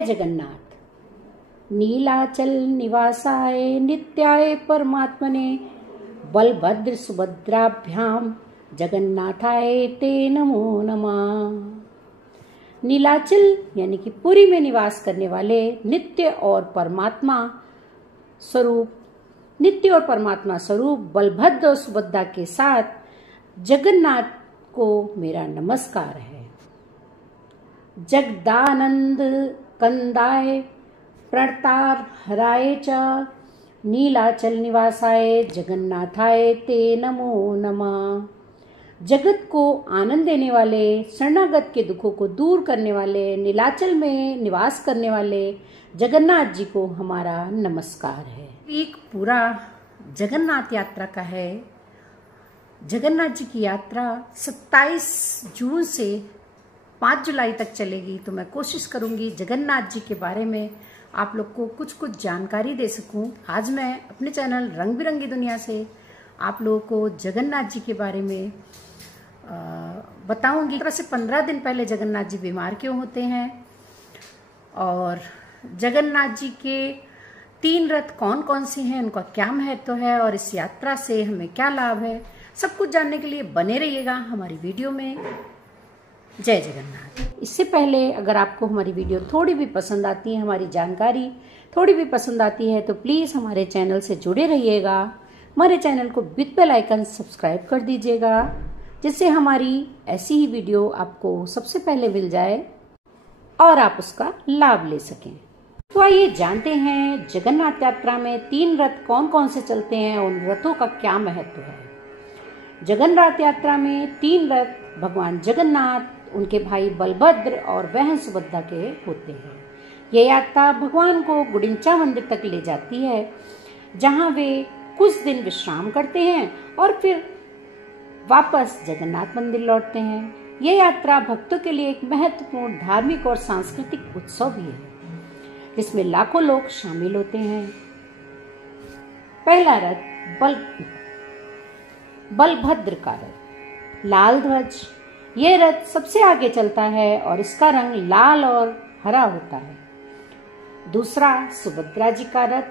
जगन्नाथ। नीलाचल निवासाय नित्याय परमात्मने बलभद्र सुभद्राभ्याम जगन्नाथाय ते नमो नमः। नीलाचल यानी कि पुरी में निवास करने वाले नित्य और परमात्मा स्वरूप बलभद्र और सुभद्रा के साथ जगन्नाथ को मेरा नमस्कार है। जगदानंद कंदाय प्रणतार हराय च नीलाचल निवासाय जगन्नाथाय ते नमो नमः। जगत को आनंद देने वाले, शरणागत के दुखों को दूर करने वाले, नीलाचल में निवास करने वाले जगन्नाथ जी को हमारा नमस्कार है। एक पूरा जगन्नाथ यात्रा का है। जगन्नाथ जी की यात्रा 27 जून से 5 जुलाई तक चलेगी। तो मैं कोशिश करूंगी जगन्नाथ जी के बारे में आप लोग को कुछ जानकारी दे सकूं। आज मैं अपने चैनल रंग बिरंगी दुनिया से आप लोगों को जगन्नाथ जी के बारे में बताऊंगी। तरह से 15 दिन पहले जगन्नाथ जी बीमार क्यों होते हैं और जगन्नाथ जी के 3 रथ कौन कौन से हैं, उनका क्या महत्व है और इस यात्रा से हमें क्या लाभ है, सब कुछ जानने के लिए बने रहिएगा हमारी वीडियो में। जय जगन्नाथ। इससे पहले अगर आपको हमारी वीडियो थोड़ी भी पसंद आती है, हमारी जानकारी थोड़ी भी पसंद आती है, तो प्लीज हमारे चैनल से जुड़े रहिएगा। हमारे चैनल को विद बेल आइकन सब्सक्राइब कर दीजिएगा, जिससे हमारी ऐसी ही वीडियो आपको सबसे पहले मिल जाए और आप उसका लाभ ले सकें। तो आइए जानते हैं जगन्नाथ यात्रा में 3 रथ कौन कौन से चलते हैं, उन रथों का क्या महत्व है। जगन्नाथ यात्रा में 3 रथ भगवान जगन्नाथ, उनके भाई बलभद्र और बहन सुभद्रा के होते हैं। यह यात्रा भगवान को गुडिंचा मंदिर तक ले जाती है, जहां वे कुछ दिन विश्राम करते हैं और फिर वापस जगन्नाथ मंदिर लौटते हैं। यह यात्रा भक्तों के लिए एक महत्वपूर्ण धार्मिक और सांस्कृतिक उत्सव भी है, जिसमें लाखों लोग शामिल होते हैं। पहला रथ बलभद्र का रथ, लाल ध्वज। यह रथ सबसे आगे चलता है और इसका रंग लाल और हरा होता है। दूसरा सुभद्रा जी का रथ,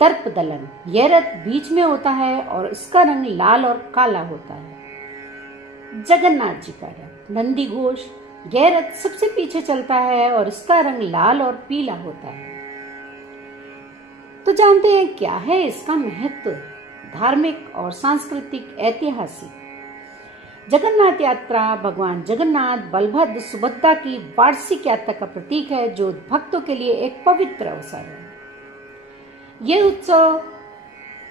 दर्पदलन। यह रथ बीच में होता है और इसका रंग लाल और काला होता है। जगन्नाथ जी का रथ, नंदी घोष। यह रथ सबसे पीछे चलता है और इसका रंग लाल और पीला होता है। तो जानते हैं क्या है इसका महत्व, धार्मिक और सांस्कृतिक ऐतिहासिक। जगन्नाथ यात्रा भगवान जगन्नाथ, बलभद्र, सुभद्रा की वार्षिक यात्रा का प्रतीक है, जो भक्तों के लिए एक पवित्र अवसर है। यह उत्सव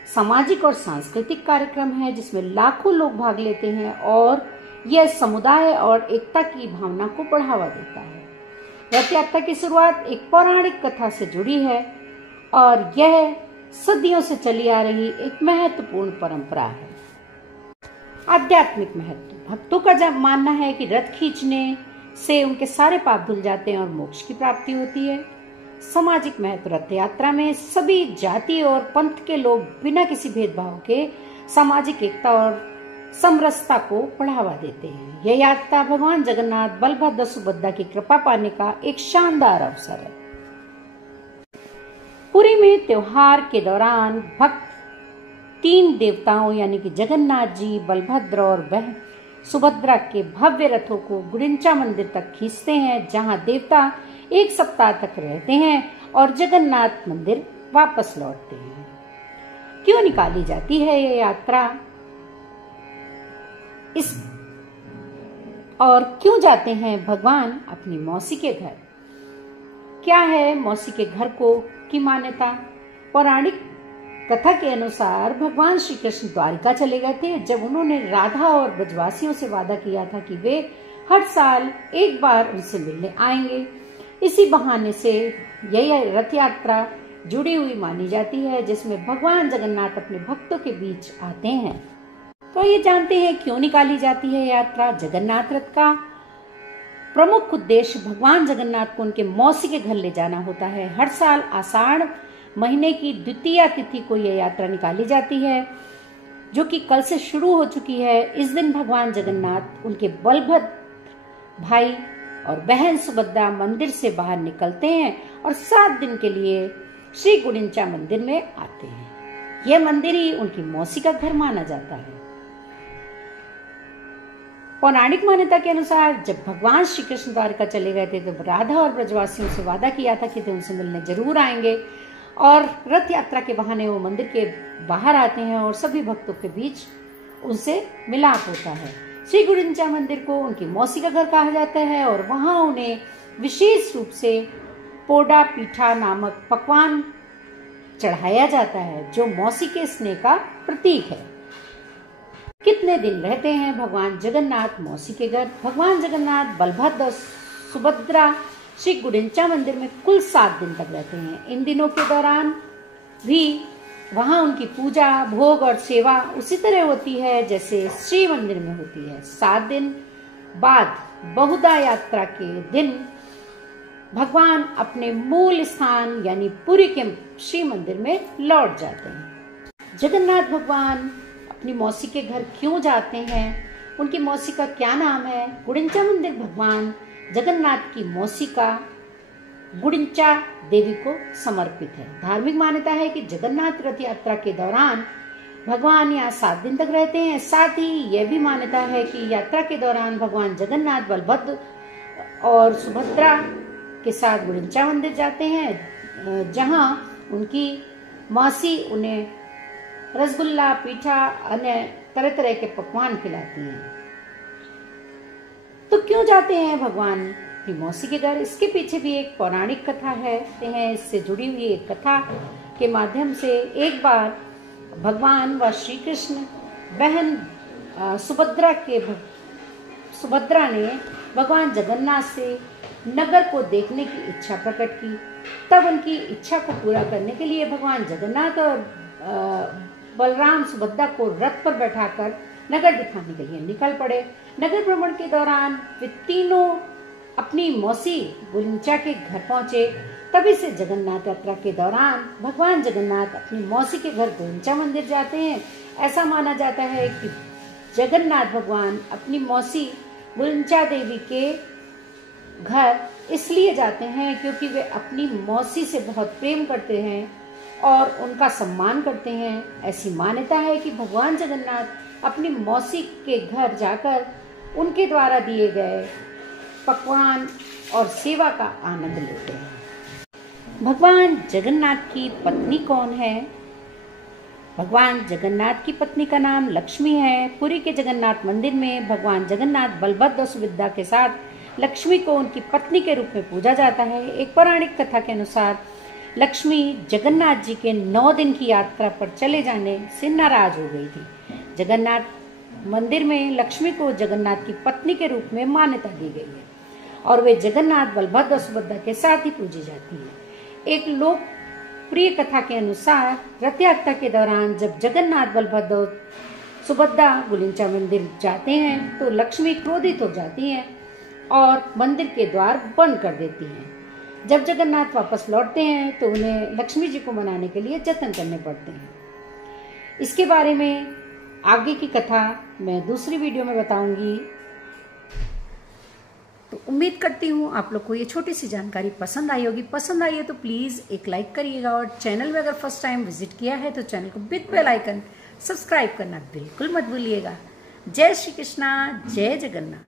सामाजिक और सांस्कृतिक कार्यक्रम है, जिसमें लाखों लोग भाग लेते हैं और यह समुदाय और एकता की भावना को बढ़ावा देता है। रथ यात्रा की शुरुआत एक पौराणिक कथा से जुड़ी है और यह सदियों से चली आ रही एक महत्वपूर्ण परंपरा है। आध्यात्मिक महत्व। भक्तों का मानना है कि रथ खींचने से उनके सारे पाप धुल जाते हैं और मोक्ष की प्राप्ति होती है। सामाजिक महत्व। रथ यात्रा में सभी जाति और पंथ के लोग बिना किसी भेदभाव के सामाजिक एकता और समरसता को बढ़ावा देते हैं। यह यात्रा भगवान जगन्नाथ, बलभद्र, सुभद्रा की कृपा पाने का एक शानदार अवसर है। पुरी में त्योहार के दौरान भक्त 3 देवताओं यानी कि जगन्नाथ जी, बलभद्र और बहन सुभद्रा के भव्य रथों को गुडिंचा मंदिर तक खींचते हैं, जहां देवता 1 सप्ताह तक रहते हैं और जगन्नाथ मंदिर वापस लौटते हैं। क्यों निकाली जाती है ये यात्रा, और क्यों जाते हैं भगवान अपनी मौसी के घर? क्या है मौसी के घर की मान्यता? पौराणिक कथा के अनुसार भगवान श्री कृष्ण द्वारिका चले गए थे, जब उन्होंने राधा और ब्रजवासियों से वादा किया था कि वे हर साल एक बार उनसे मिलने आएंगे। इसी बहाने से यह रथ यात्रा जुड़ी हुई मानी जाती है, जिसमें भगवान जगन्नाथ अपने भक्तों के बीच आते हैं। तो ये जानते हैं क्यों निकाली जाती है यात्रा। जगन्नाथ रथ का प्रमुख उद्देश्य भगवान जगन्नाथ को उनके मौसी के घर ले जाना होता है। हर साल आषाढ़ महीने की द्वितीया तिथि को यह यात्रा निकाली जाती है, जो कि कल से शुरू हो चुकी है। इस दिन भगवान जगन्नाथ, उनके बलभद्र भाई और बहन सुभद्रा मंदिर से बाहर निकलते हैं और 7 दिन के लिए श्री गुडिंचा मंदिर में आते हैं। यह मंदिर ही उनकी मौसी का घर माना जाता है। पौराणिक मान्यता के अनुसार जब भगवान श्री कृष्ण द्वारका चले गए थे तो राधा और ब्रजवासियों से वादा किया था कि उनसे मिलने जरूर आएंगे, और रथ यात्रा के बहाने वो मंदिर के बाहर आते हैं और सभी भक्तों के बीच उनसे मिलाप होता है। श्री गुडिंचा मंदिर को उनकी मौसी का घर कहा जाता है और वहां उन्हें विशेष रूप से पोडा पीठा नामक पकवान चढ़ाया जाता है, जो मौसी के स्नेह का प्रतीक है। कितने दिन रहते हैं भगवान जगन्नाथ मौसी के घर? भगवान जगन्नाथ, बलभद्र और सुभद्रा श्री गुडिंचा मंदिर में कुल 7 दिन तक रहते हैं। इन दिनों के दौरान भी वहां उनकी पूजा, भोग और सेवा उसी तरह होती है जैसे श्री मंदिर में होती है। 7 दिन बाद बहुधा यात्रा के दिन भगवान अपने मूल स्थान यानी पुरी के श्री मंदिर में लौट जाते हैं। जगन्नाथ भगवान अपनी मौसी के घर क्यों जाते हैं? उनकी मौसी का क्या नाम है? गुडिंचा मंदिर भगवान जगन्नाथ की मौसी का गुडिंचा देवी को समर्पित है। धार्मिक मान्यता है कि जगन्नाथ रथ यात्रा के दौरान भगवान यहाँ 7 दिन तक रहते हैं। साथ ही यह भी मान्यता है कि यात्रा के दौरान भगवान जगन्नाथ बलभद्र और सुभद्रा के साथ गुडिंचा मंदिर जाते हैं, जहां उनकी मौसी उन्हें रसगुल्ला, पीठा, अन्य तरह तरह के पकवान खिलाती हैं। तो क्यों जाते हैं भगवान की मौसी के घर? इसके पीछे भी एक पौराणिक कथा है। इससे जुड़ी हुई एक कथा के माध्यम से एक बार भगवान व श्री कृष्ण बहन सुभद्रा ने भगवान जगन्नाथ से नगर को देखने की इच्छा प्रकट की। तब उनकी इच्छा को पूरा करने के लिए भगवान जगन्नाथ और बलराम सुभद्रा को रथ पर बैठाकर नगर दिखाने के लिए निकल पड़े। नगर भ्रमण के दौरान वे तीनों अपनी मौसी गुडिंचा के घर पहुंचे। तभी से जगन्नाथ यात्रा के दौरान भगवान जगन्नाथ अपनी मौसी के घर गुडिंचा मंदिर जाते हैं। ऐसा माना जाता है कि जगन्नाथ भगवान अपनी मौसी गुडिंचा देवी के घर इसलिए जाते हैं क्योंकि वे अपनी मौसी से बहुत प्रेम करते हैं और उनका सम्मान करते हैं। ऐसी मान्यता है कि भगवान जगन्नाथ अपनी मौसी के घर जाकर उनके द्वारा दिए गए पकवान और सेवा का आनंद लेते हैं। भगवान जगन्नाथ की पत्नी कौन है? भगवान जगन्नाथ की पत्नी का नाम लक्ष्मी है। पुरी के जगन्नाथ मंदिर में भगवान जगन्नाथ बलभद्र और सुभद्रा के साथ लक्ष्मी को उनकी पत्नी के रूप में पूजा जाता है। एक पौराणिक कथा के अनुसार लक्ष्मी जगन्नाथ जी के 9 दिन की यात्रा पर चले जाने से नाराज हो गई थी। जगन्नाथ मंदिर में लक्ष्मी को जगन्नाथ की पत्नी के रूप में मान्यता दी गई है और वे जगन्नाथ, बलभद्र और सुभद्रा के साथ ही पूजी जाती है। एक लोकप्रिय कथा के अनुसार रथ यात्रा के दौरान जब जगन्नाथ, बलभद्र और सुभद्रा गुडिंचा मंदिर जाते हैं तो लक्ष्मी क्रोधित हो जाती हैं और मंदिर के द्वार बंद कर देती हैं। जब जगन्नाथ वापस लौटते हैं तो उन्हें लक्ष्मी जी को मनाने के लिए जतन करने पड़ते हैं। इसके बारे में आगे की कथा मैं दूसरी वीडियो में बताऊंगी। तो उम्मीद करती हूँ आप लोग को ये छोटी सी जानकारी पसंद आई होगी। पसंद आई है तो प्लीज एक लाइक करिएगा और चैनल में अगर फर्स्ट टाइम विजिट किया है तो चैनल को विद बेल आइकन सब्सक्राइब करना बिल्कुल मत भूलिएगा। जय श्री कृष्णा, जय जगन्नाथ।